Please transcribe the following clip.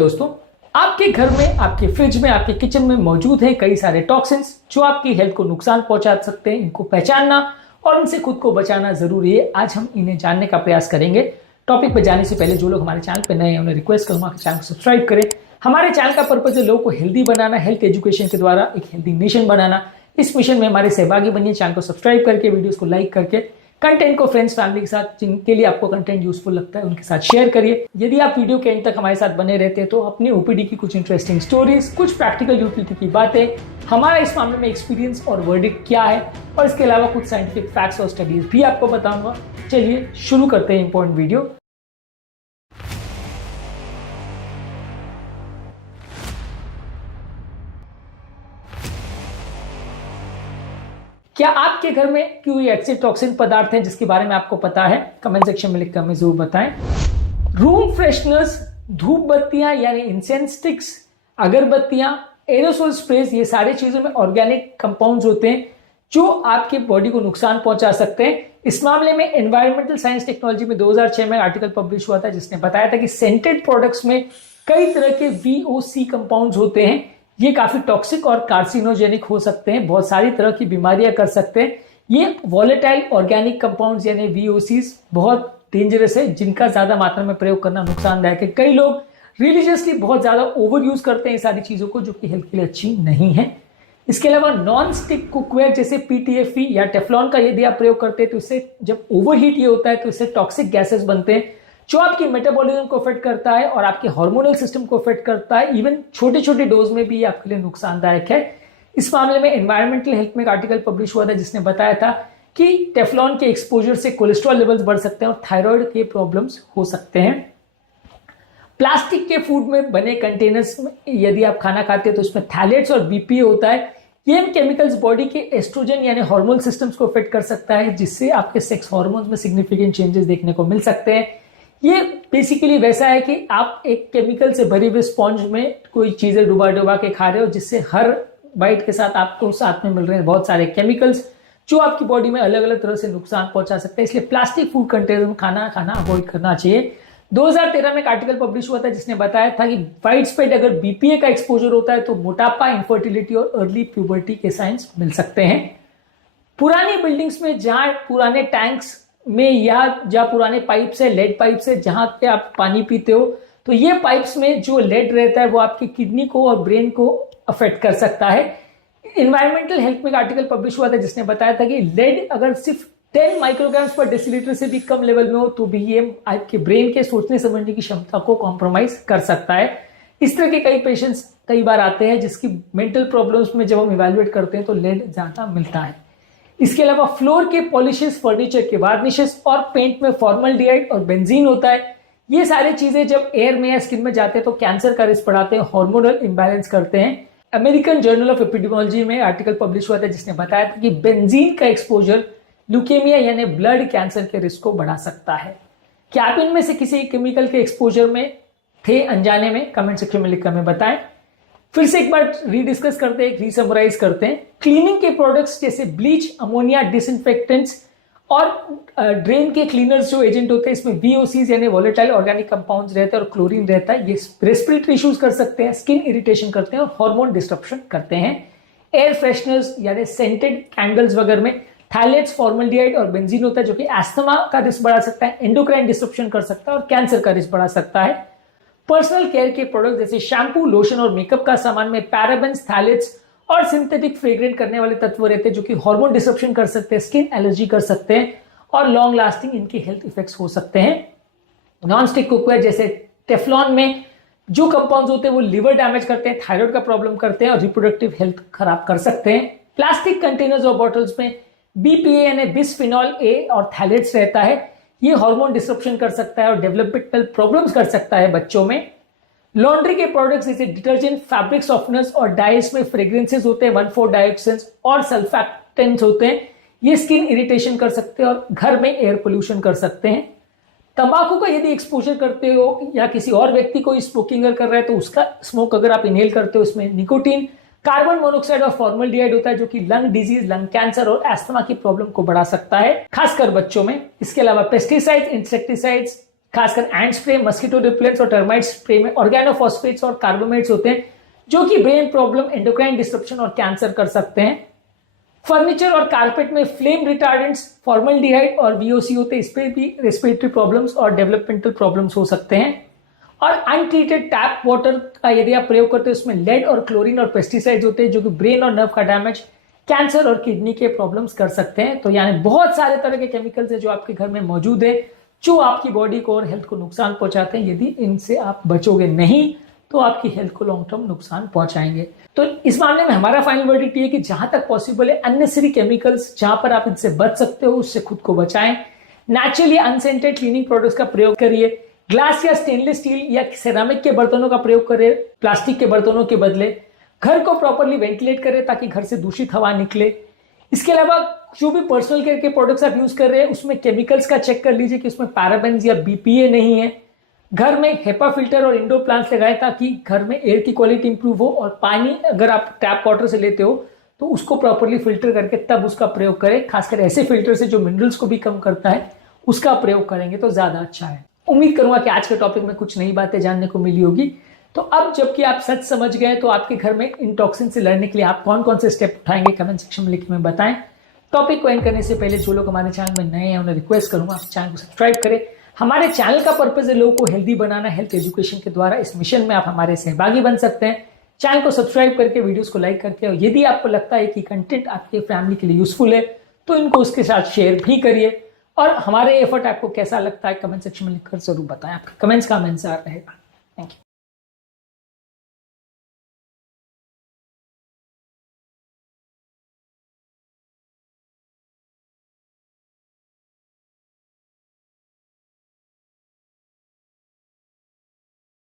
दोस्तों, आपके घर में, आपके फ्रिज में, आपके किचन में मौजूद है कई सारे टॉक्सिन्स जो आपकी हेल्थ को नुकसान पहुंचा सकते हैं। इनको पहचानना और उनसे खुद को बचाना जरूरी है। आज हम इन्हें जानने का प्रयास करेंगे। टॉपिक पर जाने से पहले जो लोग हमारे चैनल पर नए हैं उन्हें रिक्वेस्ट करूंगा कि चैनल को सब्सक्राइब करें। हमारे चैनल का पर्पज है लोगों को हेल्दी बनाना, हेल्थ एजुकेशन के द्वारा एक हेल्दी नेशन बनाना। इस मिशन में हमारे सहभागी बनिए। चैनल को सब्सक्राइब करके, वीडियोस को लाइक करके, कंटेंट को फ्रेंड्स फैमिली के साथ, जिनके लिए आपको कंटेंट यूजफुल लगता है, उनके साथ शेयर करिए। यदि आप वीडियो के एंड तक हमारे साथ बने रहते हैं तो अपने ओपीडी की कुछ इंटरेस्टिंग स्टोरीज, कुछ प्रैक्टिकल यूटिलिटी की बातें, हमारा इस मामले में एक्सपीरियंस और वर्डिक्ट क्या है, और इसके अलावा कुछ साइंटिफिक फैक्ट्स और स्टडीज भी आपको बताऊंगा। चलिए शुरू करते हैं इंपॉर्टेंट वीडियो। क्या आपके घर में कोई ऐसे टॉक्सिन पदार्थ हैं जिसके बारे में आपको पता है? कमेंट सेक्शन में लिखकर हमें जरूर बताएं। रूम फ्रेशनर्स, धूप बत्तियां यानी इंसेंस स्टिक्स, अगरबत्तियां, एरोसोल स्प्रेज, ये सारी चीजों में ऑर्गेनिक कंपाउंड्स होते हैं जो आपके बॉडी को नुकसान पहुंचा सकते हैं। इस मामले में एनवायरमेंटल साइंस टेक्नोलॉजी में 2006 में आर्टिकल पब्लिश हुआ था जिसने बताया था कि सेंटेड प्रोडक्ट्स में कई तरह के VOC कंपाउंड्स होते हैं। ये काफी टॉक्सिक और कार्सिनोजेनिक हो सकते हैं, बहुत सारी तरह की बीमारियां कर सकते हैं। ये वॉलेटाइल ऑर्गेनिक कंपाउंड्स यानी VOCs बहुत डेंजरस है, जिनका ज्यादा मात्रा में प्रयोग करना नुकसानदायक है। कई लोग रिलीजियसली बहुत ज्यादा ओवर यूज करते हैं इन सारी चीजों को, जो कि हेल्थ के लिए अच्छी नहीं है। इसके अलावा नॉन स्टिक कुकवेयर जैसे PTFE या टेफ्लॉन का यदि आप प्रयोग करते हैं तो इससे जब ओवरहीट ये होता है तो इससे टॉक्सिक गैसेस बनते हैं जो आपकी मेटाबॉलिज्म को अफेक्ट करता है और आपके हार्मोनल सिस्टम को अफेक्ट करता है। इवन छोटे छोटे डोज में भी ये आपके लिए नुकसानदायक है। इस मामले में एनवायरमेंटल हेल्थ में एक आर्टिकल पब्लिश हुआ था जिसने बताया था कि टेफ्लॉन के एक्सपोजर से कोलेस्ट्रॉल लेवल्स बढ़ सकते हैं और थायराइड के प्रॉब्लम्स हो सकते हैं। प्लास्टिक के फूड में बने कंटेनर्स में यदि आप खाना खाते हैं तो उसमें थैलेट्स और BPA होता है। ये केमिकल्स बॉडी के एस्ट्रोजन यानी हार्मोन सिस्टम्स को अफेक्ट कर सकता है, जिससे आपके सेक्स हार्मोन्स में सिग्निफिकेंट चेंजेस देखने को मिल सकते हैं। ये बेसिकली वैसा है कि आप एक केमिकल से भरी हुई स्पॉन्ज में कोई चीजें डुबा के खा रहे हो, जिससे हर बाइट के साथ आपको साथ में मिल रहे हैं बहुत सारे केमिकल्स जो आपकी बॉडी में अलग अलग तरह से नुकसान पहुंचा सकते हैं। इसलिए प्लास्टिक फूड कंटेनर में खाना अवॉइड करना चाहिए। 2013 में एक आर्टिकल पब्लिश हुआ था जिसने बताया था कि वाइड स्प्रेड अगर BPA का एक्सपोजर होता है तो मोटापा, इनफर्टिलिटी और अर्ली प्यूबर्टी के साइंस मिल सकते हैं। पुरानी बिल्डिंग्स में जहां पुराने टैंक्स में या जहां पुराने पाइप से, लेड पाइप से जहां पे आप पानी पीते हो, तो ये पाइप्स में जो लेड रहता है वो आपकी किडनी को और ब्रेन को अफेक्ट कर सकता है। एनवायरमेंटल हेल्थ में एक आर्टिकल पब्लिश हुआ था जिसने बताया था कि लेड अगर सिर्फ 10 माइक्रोग्राम्स पर डेसीलीटर से भी कम लेवल में हो तो भी ये आपके ब्रेन के सोचने समझने की क्षमता को कॉम्प्रोमाइज कर सकता है। इस तरह के कई पेशेंट्स कई बार आते हैं जिसकी मेंटल प्रॉब्लम्स में जब हम इवेलुएट करते हैं तो लेड ज्यादा मिलता है। इसके अलावा फ्लोर के पॉलिशेस, फर्नीचर के वार्निशेस और पेंट में फॉर्मल्डिहाइड और बेंजीन होता है। ये सारी चीजें जब एयर में या स्किन में जाते हैं तो कैंसर का रिस्क बढ़ाते हैं, हार्मोनल इंबैलेंस करते हैं। अमेरिकन जर्नल ऑफ एपिडेमियोलॉजी में आर्टिकल पब्लिश हुआ था जिसने बताया था कि बेंजीन का एक्सपोजर ल्यूकेमिया यानी ब्लड कैंसर के रिस्क को बढ़ा सकता है। क्या आप इनमें से किसी केमिकल के एक्सपोजर में थे अनजाने में? कमेंट सेक्शन में लिखकर हमें बताएं। फिर से एक बार रीडिस्कस करते हैं, रीसमराइज करते हैं। क्लीनिंग के प्रोडक्ट्स जैसे ब्लीच, अमोनिया, डिसइंफेक्टेंट्स और ड्रेन के क्लीनर्स जो एजेंट होते हैं, इसमें VOCs यानी वॉलेटाइल ऑर्गेनिक कंपाउंड्स रहते हैं और क्लोरीन रहता है। ये रेस्पिरेटरी इश्यूज कर सकते हैं, स्किन इरिटेशन करते हैं और हार्मोन डिस्ट्रप्शन करते हैं। एयर फ्रेशनर्स यानी सेंटेड कैंडल्स वगैरह में थैलेट्स, फॉर्मल्डिहाइड और बेंजीन होता है जो कि एस्थमा का रिस्क बढ़ा सकता है, एंडोक्राइन डिस्ट्रप्शन कर सकता है और कैंसर का रिस्क बढ़ा सकता है। पर्सनल केयर के प्रोडक्ट जैसे शैम्पू, लोशन और मेकअप का सामान में पैराबेन्स, थैलेट्स और सिंथेटिक फ्रेग्रेंट करने वाले तत्व रहते हैं जो कि हार्मोन डिस्ट्रप्शन कर सकते हैं, स्किन एलर्जी कर सकते हैं और लॉन्ग लास्टिंग इनके हेल्थ इफेक्ट्स हो सकते हैं। नॉन स्टिक कुकवेयर जैसे टेफ्लॉन में जो कंपाउंड्स होते हैं वो लिवर डैमेज करते हैं, थायराइड का प्रॉब्लम करते हैं और रिप्रोडक्टिव हेल्थ खराब कर सकते हैं। प्लास्टिक कंटेनर्स और बॉटल्स में BPA यानी बिस्फिनॉल A और थैलेट्स रहता है। ये हार्मोन डिस्ट्रप्शन कर सकता है और डेवलपमेंटल प्रॉब्लम्स कर सकता है बच्चों में। लॉन्ड्री के प्रोडक्ट्स जैसे डिटर्जेंट, फैब्रिक सॉफ्टनर्स और डाइस में फ्रेग्रेंसेस होते हैं, 1,4-डायोक्सिन्स और सल्फैक्टेंट्स होते हैं। ये स्किन इरिटेशन कर सकते हैं और घर में एयर पोल्यूशन कर सकते हैं। तंबाकू का यदि एक्सपोजर करते हो या किसी और व्यक्ति को स्मोकिंग कर रहा है तो उसका स्मोक अगर आप इनहेल करते हो, उसमें निकोटीन, कार्बन मोनोऑक्साइड और फॉर्मल्डिहाइड होता है जो कि लंग डिजीज, लंग कैंसर और एस्थमा की प्रॉब्लम को बढ़ा सकता है, खासकर बच्चों में। इसके अलावा पेस्टिसाइड्स, इंसेक्टिसाइड्स, खासकर एंट स्प्रे, मस्कीटो रिपेलेंट्स और टर्माइट स्प्रे में ऑर्गेनोफॉस्फेट्स और कार्बोमेट्स होते हैं जो कि ब्रेन प्रॉब्लम, एंडोक्राइन डिस्ट्रप्शन और कैंसर कर सकते हैं। फर्नीचर और कारपेट में फ्लेम रिटार्डेंट्स, फॉर्मल्डिहाइड और VOC होते हैं, इस पर भी रेस्पिरेटरी प्रॉब्लम्स और डेवलपमेंटल प्रॉब्लम्स हो सकते हैं। और अनट्रीटेड टैप वाटर का यदि आप प्रयोग करते हैं उसमें लेड और क्लोरीन और पेस्टिसाइड्स होते हैं जो कि ब्रेन और नर्व का डैमेज, कैंसर और किडनी के प्रॉब्लम्स कर सकते हैं। तो यानी बहुत सारे तरह के केमिकल्स हैं जो आपके घर में मौजूद है जो आपकी बॉडी को और हेल्थ को नुकसान पहुंचाते हैं। यदि इनसे आप बचोगे नहीं तो आपकी हेल्थ को लॉन्ग टर्म नुकसान पहुंचाएंगे। तो इस मामले में हमारा फाइनल वर्डिक्ट ये है कि जहां तक पॉसिबल है अननेसेसरी केमिकल्स जहां पर आप इनसे बच सकते हो उससे खुद को बचाएं। नेचुरली अनसेंटेड क्लीनिंग प्रोडक्ट्स का प्रयोग करिए। ग्लास या स्टेनलेस स्टील या सेरामिक के बर्तनों का प्रयोग करें प्लास्टिक के बर्तनों के बदले। घर को प्रॉपरली वेंटिलेट करें ताकि घर से दूषित हवा निकले। इसके अलावा जो भी पर्सनल केयर के प्रोडक्ट्स आप यूज कर रहे हैं उसमें केमिकल्स का चेक कर लीजिए कि उसमें पैराबेन्स या BPA नहीं है। घर में हेपा फिल्टर और इंडोर प्लांट्स लगाएं ताकि घर में एयर की क्वालिटी इंप्रूव हो। और पानी अगर आप टैप वाटर से लेते हो तो उसको प्रॉपरली फिल्टर करके तब उसका प्रयोग करें। खासकर ऐसे फिल्टर से जो मिनरल्स को भी कम करता है उसका प्रयोग करेंगे तो ज्यादा अच्छा है। उम्मीद करूंगा कि आज के टॉपिक में कुछ नई बातें जानने को मिली होगी। तो अब जबकि आप सच समझ गए तो आपके घर में इन टॉक्सिन से लड़ने के लिए आप कौन कौन से स्टेप उठाएंगे कमेंट सेक्शन में लिख के बताएं। टॉपिक को एंड करने से पहले जो लोग हमारे चैनल में नए हैं उन्हें रिक्वेस्ट करूंगा आप चैनल को सब्सक्राइब करें। हमारे चैनल का पर्पज है लोगों को हेल्दी बनाना, हेल्थ एजुकेशन के द्वारा। इस मिशन में आप हमारे सहभागी बन सकते हैं। चैनल को सब्सक्राइब करके, वीडियोस को लाइक करके, और यदि आपको लगता है कि कंटेंट आपके फैमिली के लिए यूजफुल है तो इनको उसके साथ शेयर भी करिए। और हमारे एफर्ट आपको कैसा लगता है कमेंट सेक्शन में लिखकर जरूर बताएं। आपके कमेंट्स का हमें इंतजार रहेगा। Thank you.